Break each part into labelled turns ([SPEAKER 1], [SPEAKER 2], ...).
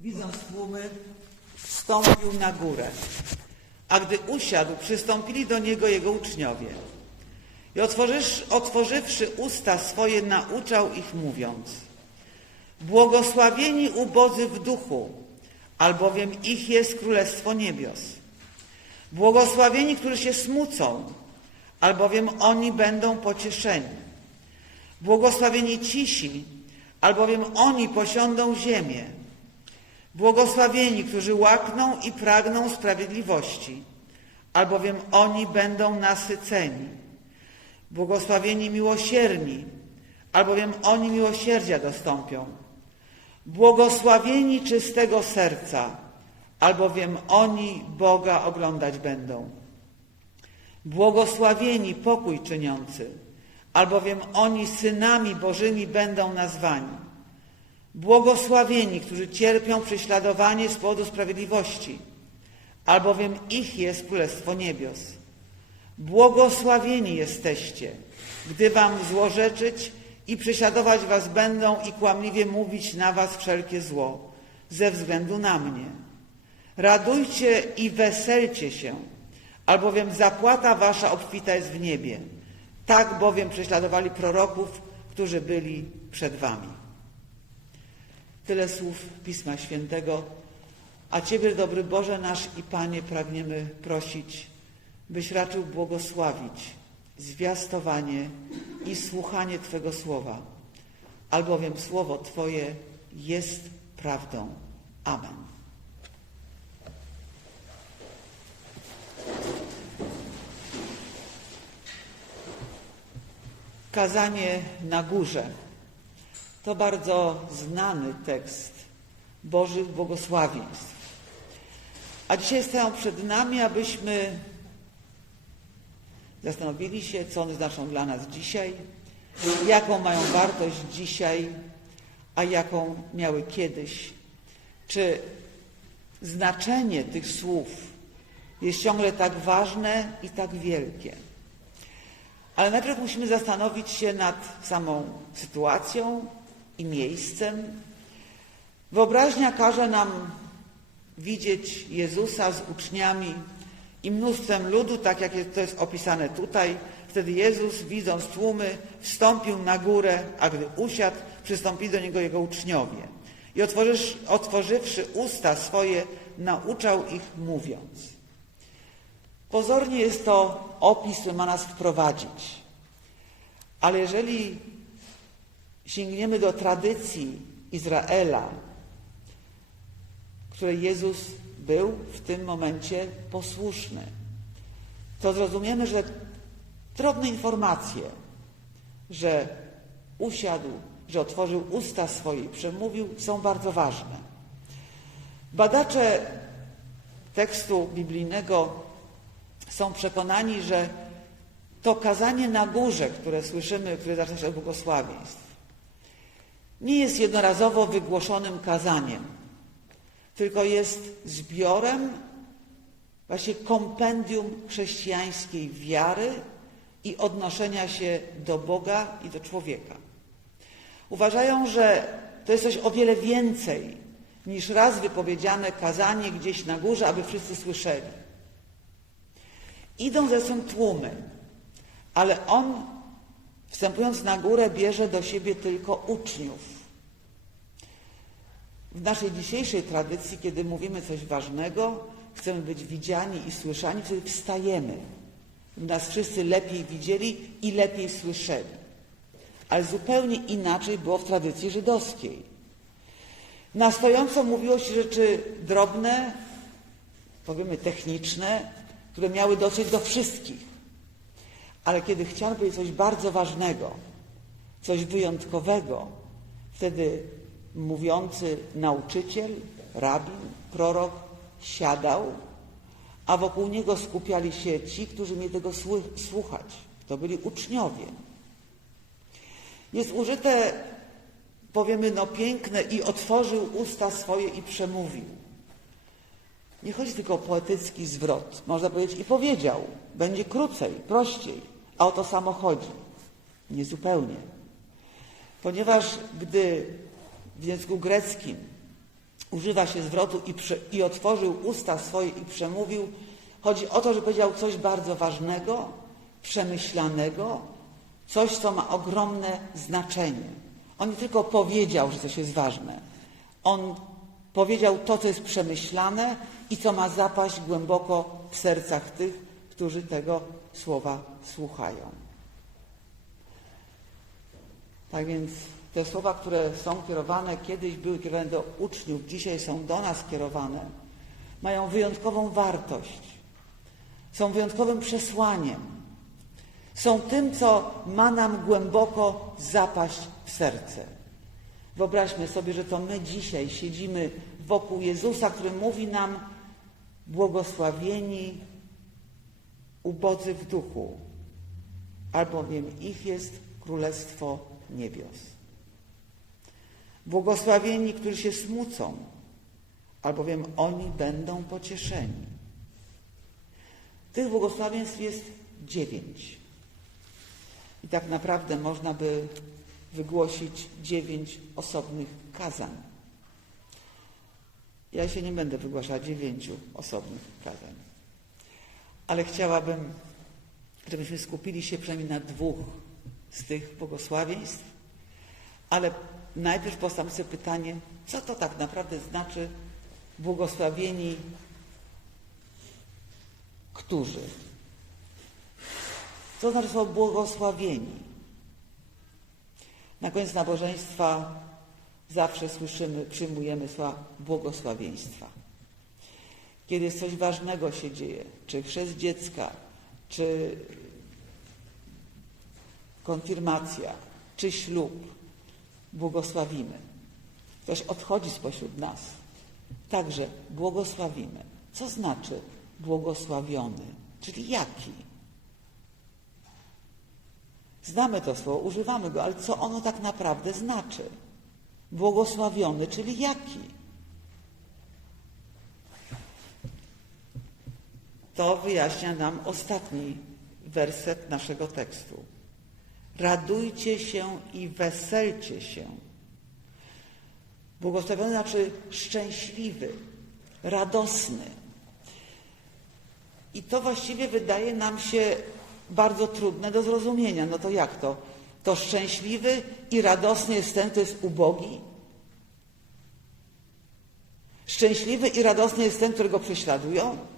[SPEAKER 1] widząc tłumy, wstąpił na górę. A gdy usiadł, przystąpili do niego jego uczniowie. I otworzywszy usta swoje, nauczał ich, mówiąc: Błogosławieni ubodzy w duchu, albowiem ich jest królestwo niebios. Błogosławieni, którzy się smucą, albowiem oni będą pocieszeni. Błogosławieni cisi, albowiem oni posiądą ziemię. Błogosławieni, którzy łakną i pragną sprawiedliwości, albowiem oni będą nasyceni. Błogosławieni miłosierni, albowiem oni miłosierdzia dostąpią. Błogosławieni czystego serca, albowiem oni Boga oglądać będą. Błogosławieni pokój czyniący, albowiem oni synami Bożymi będą nazwani. Błogosławieni, którzy cierpią prześladowanie z powodu sprawiedliwości, albowiem ich jest Królestwo Niebios. Błogosławieni jesteście, gdy wam złorzeczyć i prześladować was będą i kłamliwie mówić na was wszelkie zło, ze względu na mnie. Radujcie i weselcie się, albowiem zapłata wasza obfita jest w niebie. Tak bowiem prześladowali proroków, którzy byli przed wami. Tyle słów Pisma Świętego, a Ciebie, dobry Boże nasz i Panie, pragniemy prosić, byś raczył błogosławić zwiastowanie i słuchanie Twego słowa, albowiem słowo Twoje jest prawdą. Amen. Kazanie na górze. To bardzo znany tekst Bożych błogosławieństw. A dzisiaj stają przed nami, abyśmy zastanowili się, co one znaczą dla nas dzisiaj, jaką mają wartość dzisiaj, a jaką miały kiedyś. Czy znaczenie tych słów jest ciągle tak ważne i tak wielkie. Ale najpierw musimy zastanowić się nad samą sytuacją i miejscem. Wyobraźnia każe nam widzieć Jezusa z uczniami i mnóstwem ludu, tak jak to jest opisane tutaj. Wtedy Jezus, widząc tłumy, wstąpił na górę, a gdy usiadł, przystąpili do Niego Jego uczniowie. I otworzywszy usta swoje, nauczał ich mówiąc. Pozornie jest to opis, który ma nas wprowadzić. Ale jeżeli sięgniemy do tradycji Izraela, której Jezus był w tym momencie posłuszny, to zrozumiemy, że drobne informacje, że usiadł, że otworzył usta swoje, przemówił, są bardzo ważne. Badacze tekstu biblijnego są przekonani, że to kazanie na górze, które słyszymy, które zaczyna się od błogosławieństw, nie jest jednorazowo wygłoszonym kazaniem, tylko jest zbiorem, właśnie kompendium chrześcijańskiej wiary i odnoszenia się do Boga i do człowieka. Uważają, że to jest coś o wiele więcej niż raz wypowiedziane kazanie gdzieś na górze, aby wszyscy słyszeli. Idą ze sobą tłumy, ale on, wstępując na górę, bierze do siebie tylko uczniów. W naszej dzisiejszej tradycji, kiedy mówimy coś ważnego, chcemy być widziani i słyszani, wtedy wstajemy. Nas wszyscy lepiej widzieli i lepiej słyszeli. Ale zupełnie inaczej było w tradycji żydowskiej. Na stojąco mówiło się rzeczy drobne, powiemy techniczne, które miały dotrzeć do wszystkich. Ale kiedy chciano powiedzieć coś bardzo ważnego, coś wyjątkowego, wtedy mówiący nauczyciel, rabin, prorok siadał, a wokół niego skupiali się ci, którzy mieli tego słuchać. To byli uczniowie. Jest użyte, powiemy, no piękne i otworzył usta swoje i przemówił. Nie chodzi tylko o poetycki zwrot. Można powiedzieć i powiedział. Będzie krócej, prościej. A o to samo chodzi. Niezupełnie. Ponieważ gdy w języku greckim używa się zwrotu i, i otworzył usta swoje i przemówił, chodzi o to, że powiedział coś bardzo ważnego, przemyślanego, coś, co ma ogromne znaczenie. On nie tylko powiedział, że coś jest ważne, on powiedział to, co jest przemyślane i co ma zapaść głęboko w sercach tych, którzy tego słowa słuchają. Tak więc te słowa, które są kierowane, kiedyś były kierowane do uczniów, dzisiaj są do nas kierowane, mają wyjątkową wartość. Są wyjątkowym przesłaniem. Są tym, co ma nam głęboko zapaść w serce. Wyobraźmy sobie, że to my dzisiaj siedzimy wokół Jezusa, który mówi nam błogosławieni ubodzy w duchu, albowiem ich jest Królestwo Niebios. Błogosławieni, którzy się smucą, albowiem oni będą pocieszeni. Tych błogosławieństw jest dziewięć. I tak naprawdę można by wygłosić dziewięć osobnych kazań. Ja się nie będę wygłaszała dziewięciu osobnych kazań, ale chciałabym, żebyśmy skupili się przynajmniej na dwóch z tych błogosławieństw, ale najpierw postawmy sobie pytanie, co to tak naprawdę znaczy błogosławieni którzy? Co znaczy słowo błogosławieni? Na koniec nabożeństwa zawsze słyszymy, przyjmujemy słowa błogosławieństwa. Kiedy coś ważnego się dzieje, czy chrzest dziecka, czy konfirmacja, czy ślub, błogosławimy. Ktoś odchodzi spośród nas, także błogosławimy. Co znaczy błogosławiony? Czyli jaki? Znamy to słowo, używamy go, ale co ono tak naprawdę znaczy? Błogosławiony, czyli jaki? To wyjaśnia nam ostatni werset naszego tekstu. Radujcie się i weselcie się. Błogosławiony znaczy szczęśliwy, radosny. I to właściwie wydaje nam się bardzo trudne do zrozumienia. No to jak to? To szczęśliwy i radosny jest ten, kto jest ubogi? Szczęśliwy i radosny jest ten, którego prześladują?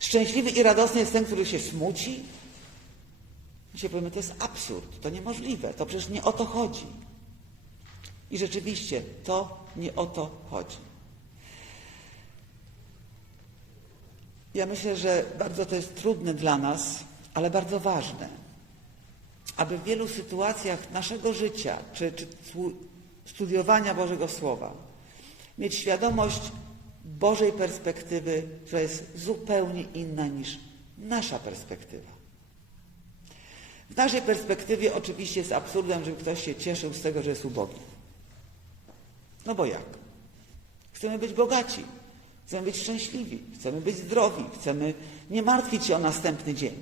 [SPEAKER 1] Szczęśliwy i radosny jest ten, który się smuci? Dzisiaj powiemy, to jest absurd, to niemożliwe, to przecież nie o to chodzi. I rzeczywiście to nie o to chodzi. Ja myślę, że bardzo to jest trudne dla nas, ale bardzo ważne, aby w wielu sytuacjach naszego życia czy, czy studiowania Bożego Słowa mieć świadomość Bożej perspektywy, która jest zupełnie inna niż nasza perspektywa. W naszej perspektywie oczywiście jest absurdem, żeby ktoś się cieszył z tego, że jest ubogi. No bo jak? Chcemy być bogaci, chcemy być szczęśliwi, chcemy być zdrowi, chcemy nie martwić się o następny dzień.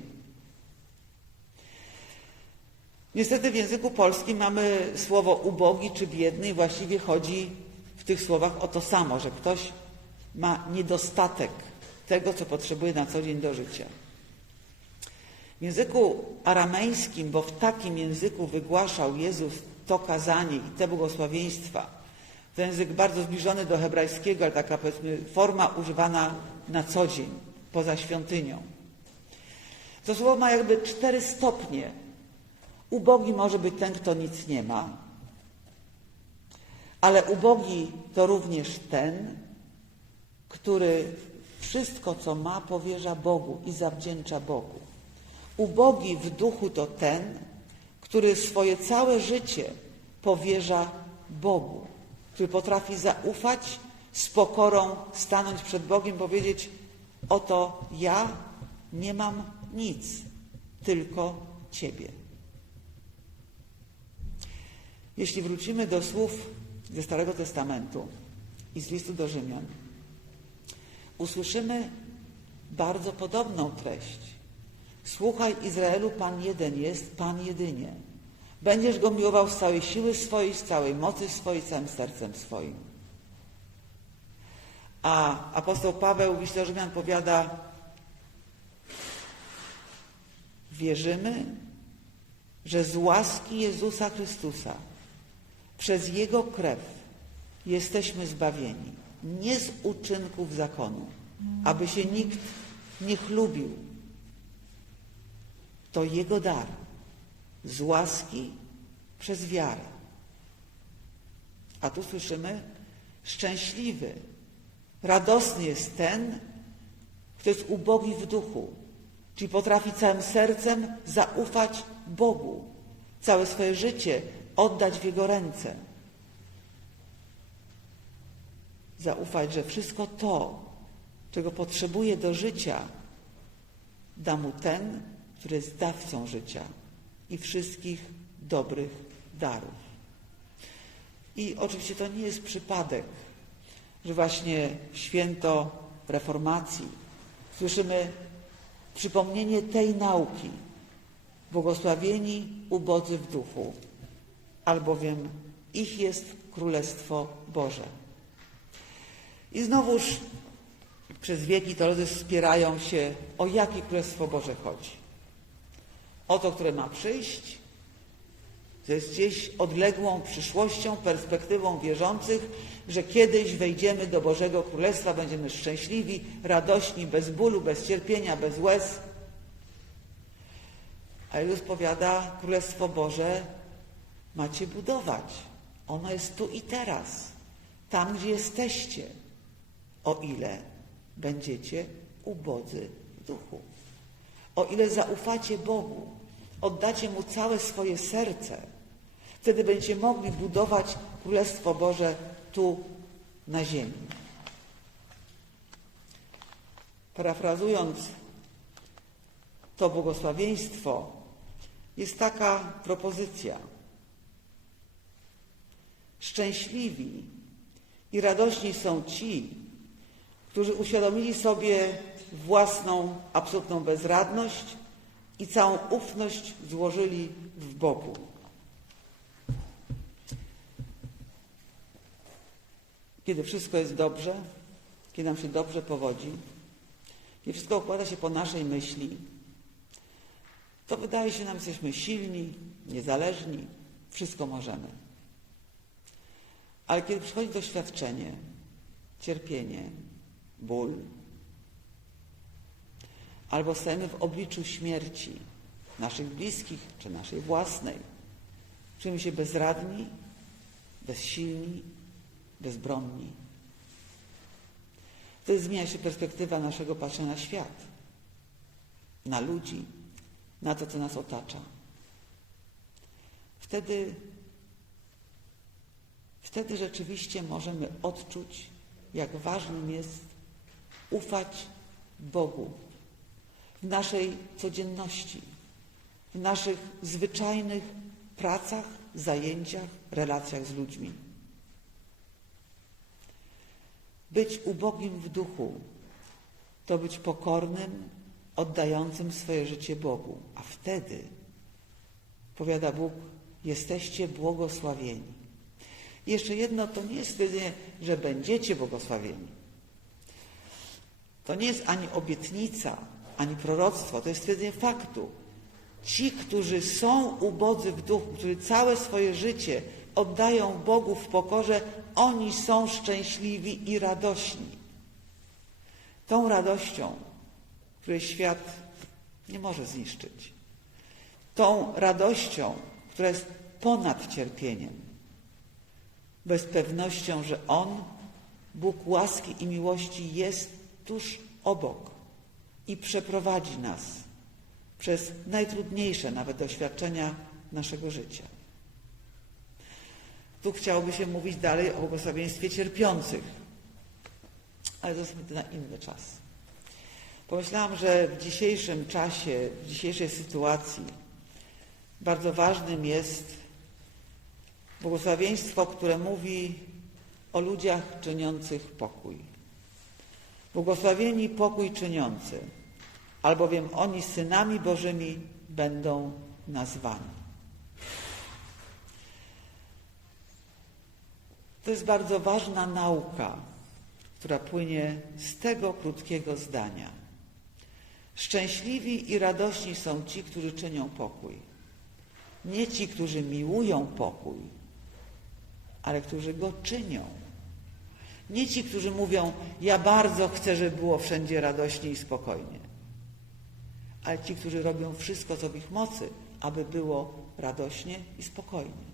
[SPEAKER 1] Niestety w języku polskim mamy słowo ubogi czy biedny i właściwie chodzi w tych słowach o to samo, że ktoś ma niedostatek tego, co potrzebuje na co dzień do życia. W języku arameńskim, bo w takim języku wygłaszał Jezus to kazanie i te błogosławieństwa, to język bardzo zbliżony do hebrajskiego, ale taka powiedzmy forma używana na co dzień, poza świątynią. To słowo ma jakby cztery stopnie. Ubogi może być ten, kto nic nie ma, ale ubogi to również ten, który wszystko, co ma, powierza Bogu i zawdzięcza Bogu. Ubogi w duchu to ten, który swoje całe życie powierza Bogu, który potrafi zaufać, z pokorą stanąć przed Bogiem, powiedzieć: Oto ja nie mam nic, tylko Ciebie. Jeśli wrócimy do słów ze Starego Testamentu i z listu do Rzymian, usłyszymy bardzo podobną treść. Słuchaj Izraelu, Pan jeden jest, Pan jedynie. Będziesz Go miłował z całej siły swojej, z całej mocy swojej, całym sercem swoim. A apostoł Paweł w liście Rzymian powiada, wierzymy, że z łaski Jezusa Chrystusa przez Jego krew jesteśmy zbawieni, nie z uczynków zakonu, aby się nikt nie chlubił. To Jego dar, z łaski przez wiarę. A tu słyszymy, szczęśliwy, radosny jest ten, kto jest ubogi w duchu, czyli potrafi całym sercem zaufać Bogu, całe swoje życie oddać w Jego ręce. Zaufać, że wszystko to, czego potrzebuje do życia, da mu ten, który jest dawcą życia i wszystkich dobrych darów. I oczywiście to nie jest przypadek, że właśnie święto reformacji słyszymy przypomnienie tej nauki. Błogosławieni ubodzy w duchu, albowiem ich jest Królestwo Boże. I znowuż przez wieki teolodzy wspierają się, o jakie Królestwo Boże chodzi. O to, które ma przyjść, to jest gdzieś odległą przyszłością, perspektywą wierzących, że kiedyś wejdziemy do Bożego Królestwa, będziemy szczęśliwi, radośni, bez bólu, bez cierpienia, bez łez. A Jezus powiada, Królestwo Boże macie budować. Ono jest tu i teraz, tam gdzie jesteście, o ile będziecie ubodzy duchu. O ile zaufacie Bogu, oddacie Mu całe swoje serce, wtedy będziecie mogli budować Królestwo Boże tu na ziemi. Parafrazując to błogosławieństwo, jest taka propozycja. Szczęśliwi i radośni są ci, którzy uświadomili sobie własną absolutną bezradność i całą ufność złożyli w Bogu. Kiedy wszystko jest dobrze, kiedy nam się dobrze powodzi, kiedy wszystko układa się po naszej myśli, to wydaje się nam, że jesteśmy silni, niezależni, wszystko możemy. Ale kiedy przychodzi doświadczenie, cierpienie, ból, albo stajemy w obliczu śmierci naszych bliskich czy naszej własnej, czujemy się bezradni, bezsilni, bezbronni. Wtedy zmienia się perspektywa naszego patrzenia na świat, na ludzi, na to, co nas otacza. Wtedy, wtedy rzeczywiście możemy odczuć, jak ważnym jest ufać Bogu w naszej codzienności, w naszych zwyczajnych pracach, zajęciach, relacjach z ludźmi. Być ubogim w duchu to być pokornym, oddającym swoje życie Bogu. A wtedy, powiada Bóg, jesteście błogosławieni. Jeszcze jedno, to nie jest stwierdzenie, że będziecie błogosławieni. To nie jest ani obietnica, ani proroctwo, to jest stwierdzenie faktu. Ci, którzy są ubodzy w duchu, którzy całe swoje życie oddają Bogu w pokorze, oni są szczęśliwi i radośni. Tą radością, której świat nie może zniszczyć. Tą radością, która jest ponad cierpieniem. Bez pewnością, że On, Bóg łaski i miłości, jest tuż obok i przeprowadzi nas przez najtrudniejsze nawet doświadczenia naszego życia. Tu chciałoby się mówić dalej o błogosławieństwie cierpiących, ale zostawmy to na inny czas. Pomyślałam, że w dzisiejszym czasie, w dzisiejszej sytuacji bardzo ważnym jest błogosławieństwo, które mówi o ludziach czyniących pokój. Błogosławieni pokój czyniący, albowiem oni synami Bożymi będą nazwani. To jest bardzo ważna nauka, która płynie z tego krótkiego zdania. Szczęśliwi i radośni są ci, którzy czynią pokój. Nie ci, którzy miłują pokój, ale którzy go czynią. Nie ci, którzy mówią, ja bardzo chcę, żeby było wszędzie radośnie i spokojnie, ale ci, którzy robią wszystko, co w ich mocy, aby było radośnie i spokojnie.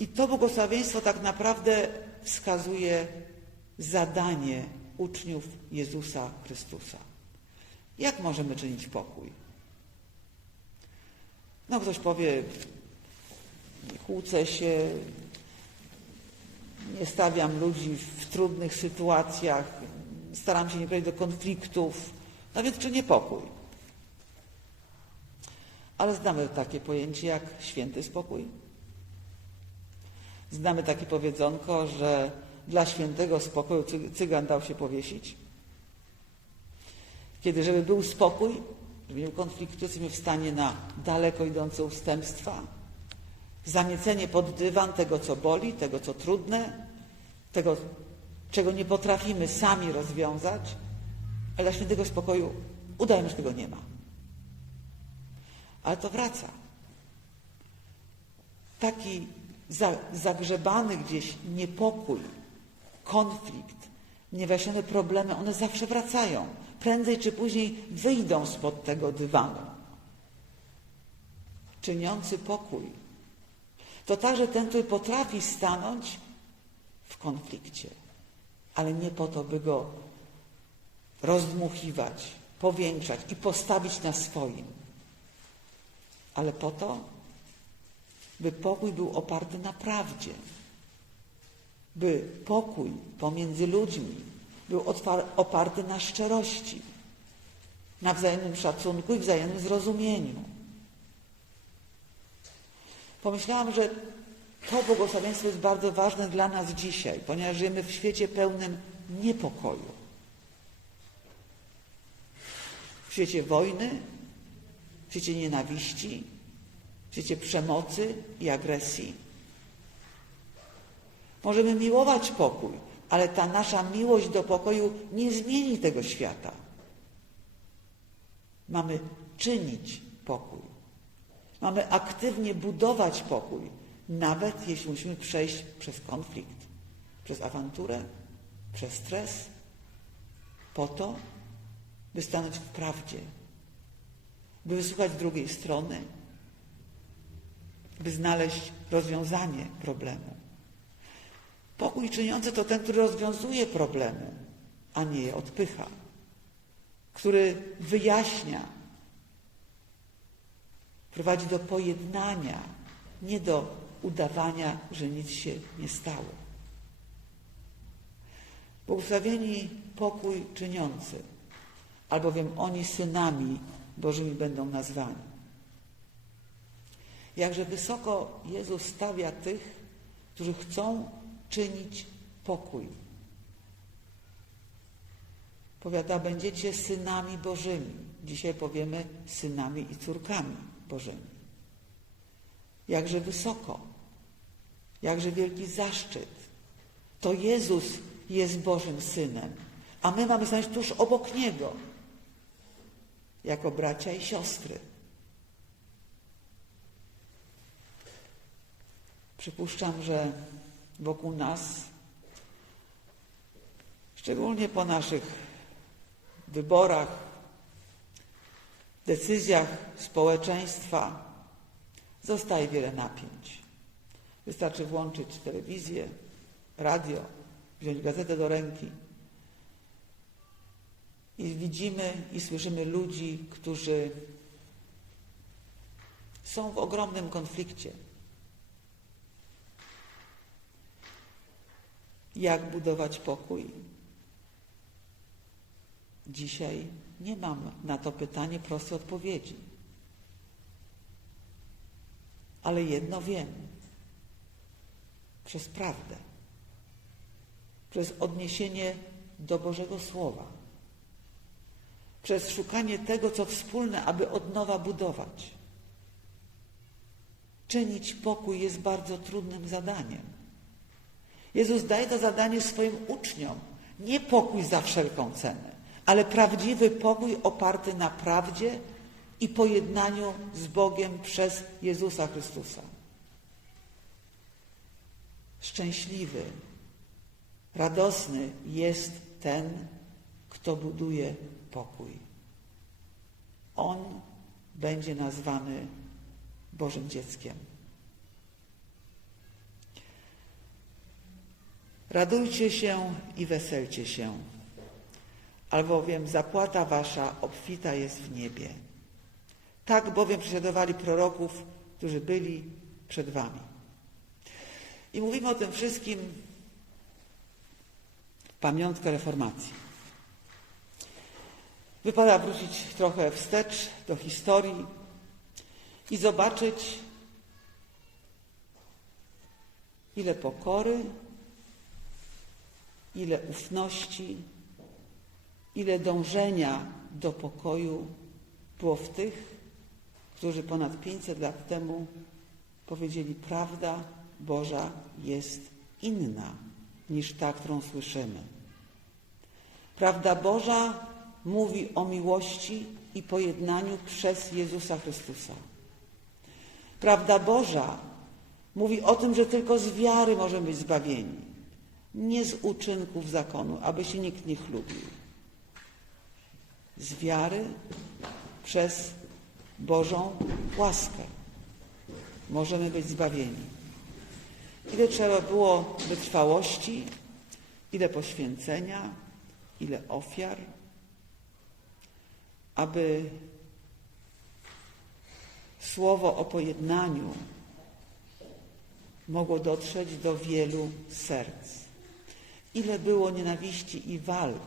[SPEAKER 1] I to błogosławieństwo tak naprawdę wskazuje zadanie uczniów Jezusa Chrystusa. Jak możemy czynić pokój? No ktoś powie, kłócę się, nie stawiam ludzi w trudnych sytuacjach, staram się nie prowadzić do konfliktów, no więc czy nie pokój? Ale znamy takie pojęcie jak święty spokój. Znamy takie powiedzonko, że dla świętego spokoju cygan dał się powiesić. Kiedy, żeby był spokój, żeby nie był konfliktu, jesteśmy w stanie na daleko idące ustępstwa, zamiecenie pod dywan tego, co boli, tego, co trudne, tego, czego nie potrafimy sami rozwiązać, ale dla świętego spokoju udajemy, że tego nie ma. Ale to wraca. Taki zagrzebany gdzieś niepokój, konflikt, niewyjaśnione problemy, one zawsze wracają. Prędzej czy później wyjdą spod tego dywanu. Czyniący pokój to także ten, który potrafi stanąć w konflikcie, ale nie po to, by go rozdmuchiwać, powieńczać i postawić na swoim, ale po to, by pokój był oparty na prawdzie, by pokój pomiędzy ludźmi był oparty na szczerości, na wzajemnym szacunku i wzajemnym zrozumieniu. Pomyślałam, że to błogosławieństwo jest bardzo ważne dla nas dzisiaj, ponieważ żyjemy w świecie pełnym niepokoju. W świecie wojny, w świecie nienawiści, w świecie przemocy i agresji. Możemy miłować pokój, ale ta nasza miłość do pokoju nie zmieni tego świata. Mamy czynić pokój. Mamy aktywnie budować pokój, nawet jeśli musimy przejść przez konflikt, przez awanturę, przez stres, po to, by stanąć w prawdzie, by wysłuchać drugiej strony, by znaleźć rozwiązanie problemu. Pokój czyniący to ten, który rozwiązuje problemy, a nie je odpycha, który wyjaśnia, prowadzi do pojednania, nie do udawania, że nic się nie stało. Błogosławieni pokój czyniący, albowiem oni synami Bożymi będą nazwani. Jakże wysoko Jezus stawia tych, którzy chcą czynić pokój. Powiada, będziecie synami Bożymi. Dzisiaj powiemy synami i córkami Bożymi. Jakże wysoko, jakże wielki zaszczyt. To Jezus jest Bożym Synem, a my mamy stanąć tuż obok Niego, jako bracia i siostry. Przypuszczam, że wokół nas, szczególnie po naszych wyborach, decyzjach społeczeństwa, zostaje wiele napięć. Wystarczy włączyć telewizję, radio, wziąć gazetę do ręki i widzimy i słyszymy ludzi, którzy są w ogromnym konflikcie Jak budować pokój? Dzisiaj nie mam na to pytanie prostej odpowiedzi. Ale jedno wiem. Przez prawdę. Przez odniesienie do Bożego Słowa. Przez szukanie tego, co wspólne, aby od nowa budować. Czynić pokój jest bardzo trudnym zadaniem. Jezus daje to zadanie swoim uczniom. Nie pokój za wszelką cenę, ale prawdziwy pokój oparty na prawdzie i pojednaniu z Bogiem przez Jezusa Chrystusa. Szczęśliwy, radosny jest ten, kto buduje pokój. On będzie nazwany Bożym dzieckiem. Radujcie się i weselcie się, albowiem zapłata wasza obfita jest w niebie. Tak bowiem prześladowali proroków, którzy byli przed wami. I mówimy o tym wszystkim w pamiątkę reformacji. Wypada wrócić trochę wstecz do historii i zobaczyć, ile pokory, ile ufności, ile dążenia do pokoju było w tych, którzy ponad 500 lat temu powiedzieli: Prawda Boża jest inna niż ta, którą słyszymy. Prawda Boża mówi o miłości i pojednaniu przez Jezusa Chrystusa. Prawda Boża mówi o tym, że tylko z wiary możemy być zbawieni, nie z uczynków zakonu, aby się nikt nie chlubił. Z wiary przez Bożą łaskę możemy być zbawieni. Ile trzeba było wytrwałości, ile poświęcenia, ile ofiar, aby słowo o pojednaniu mogło dotrzeć do wielu serc. Ile było nienawiści i walk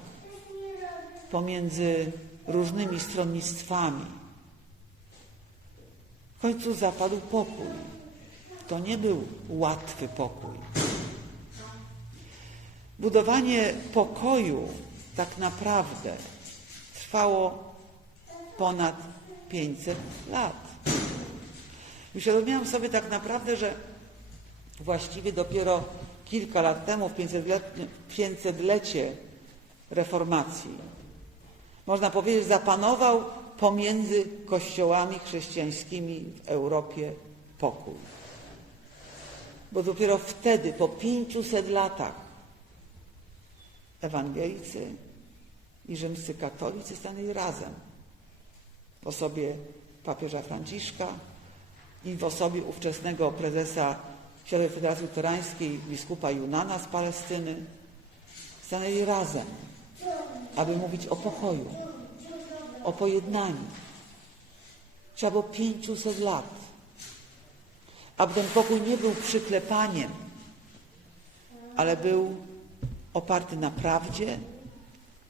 [SPEAKER 1] pomiędzy różnymi stronnictwami. W końcu zapadł pokój. To nie był łatwy pokój. Budowanie pokoju tak naprawdę trwało ponad 500 lat. Uświadomiłam sobie tak naprawdę, że właściwie dopiero kilka lat temu, w 500-lecie reformacji, można powiedzieć, zapanował pomiędzy kościołami chrześcijańskimi w Europie pokój. Bo dopiero wtedy, po 500 latach, ewangelicy i rzymscy katolicy stanęli razem w osobie papieża Franciszka i w osobie ówczesnego prezesa Światowej Federacji Luterańskiej, biskupa Junana z Palestyny, stanęli razem, aby mówić o pokoju, o pojednaniu. Trzeba było 500 lat, aby ten pokój nie był przyklepaniem, ale był oparty na prawdzie,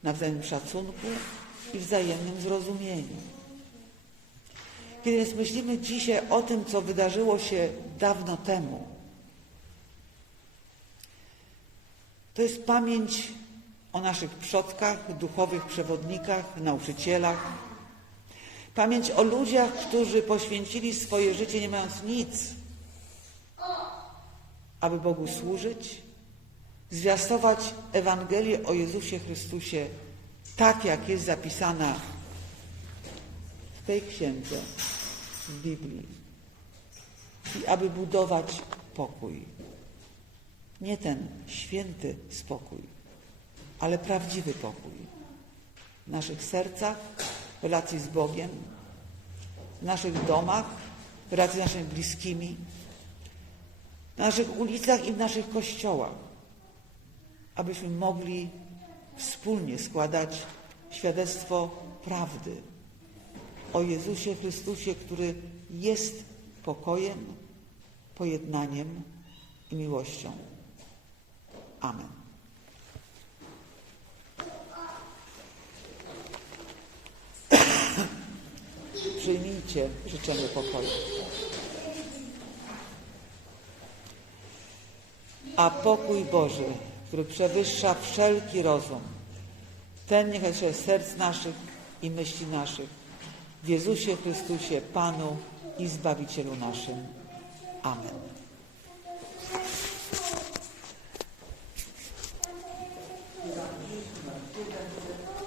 [SPEAKER 1] na wzajemnym szacunku i wzajemnym zrozumieniu. Kiedy myślimy dzisiaj o tym, co wydarzyło się dawno temu, to jest pamięć o naszych przodkach, duchowych przewodnikach, nauczycielach. Pamięć o ludziach, którzy poświęcili swoje życie nie mając nic, aby Bogu służyć, zwiastować Ewangelię o Jezusie Chrystusie tak, jak jest zapisana w tej księdze, w Biblii. I aby budować pokój. Nie ten święty spokój, ale prawdziwy pokój. W naszych sercach, w relacji z Bogiem, w naszych domach, w relacji z naszymi bliskimi, na naszych ulicach i w naszych kościołach, abyśmy mogli wspólnie składać świadectwo prawdy o Jezusie Chrystusie, który jest pokojem, pojednaniem i miłością. Amen. Przyjmijcie życzenie pokoju. A pokój Boży, który przewyższa wszelki rozum, ten niech jest serc naszych i myśli naszych w Jezusie Chrystusie, Panu i Zbawicielu naszym. Amen.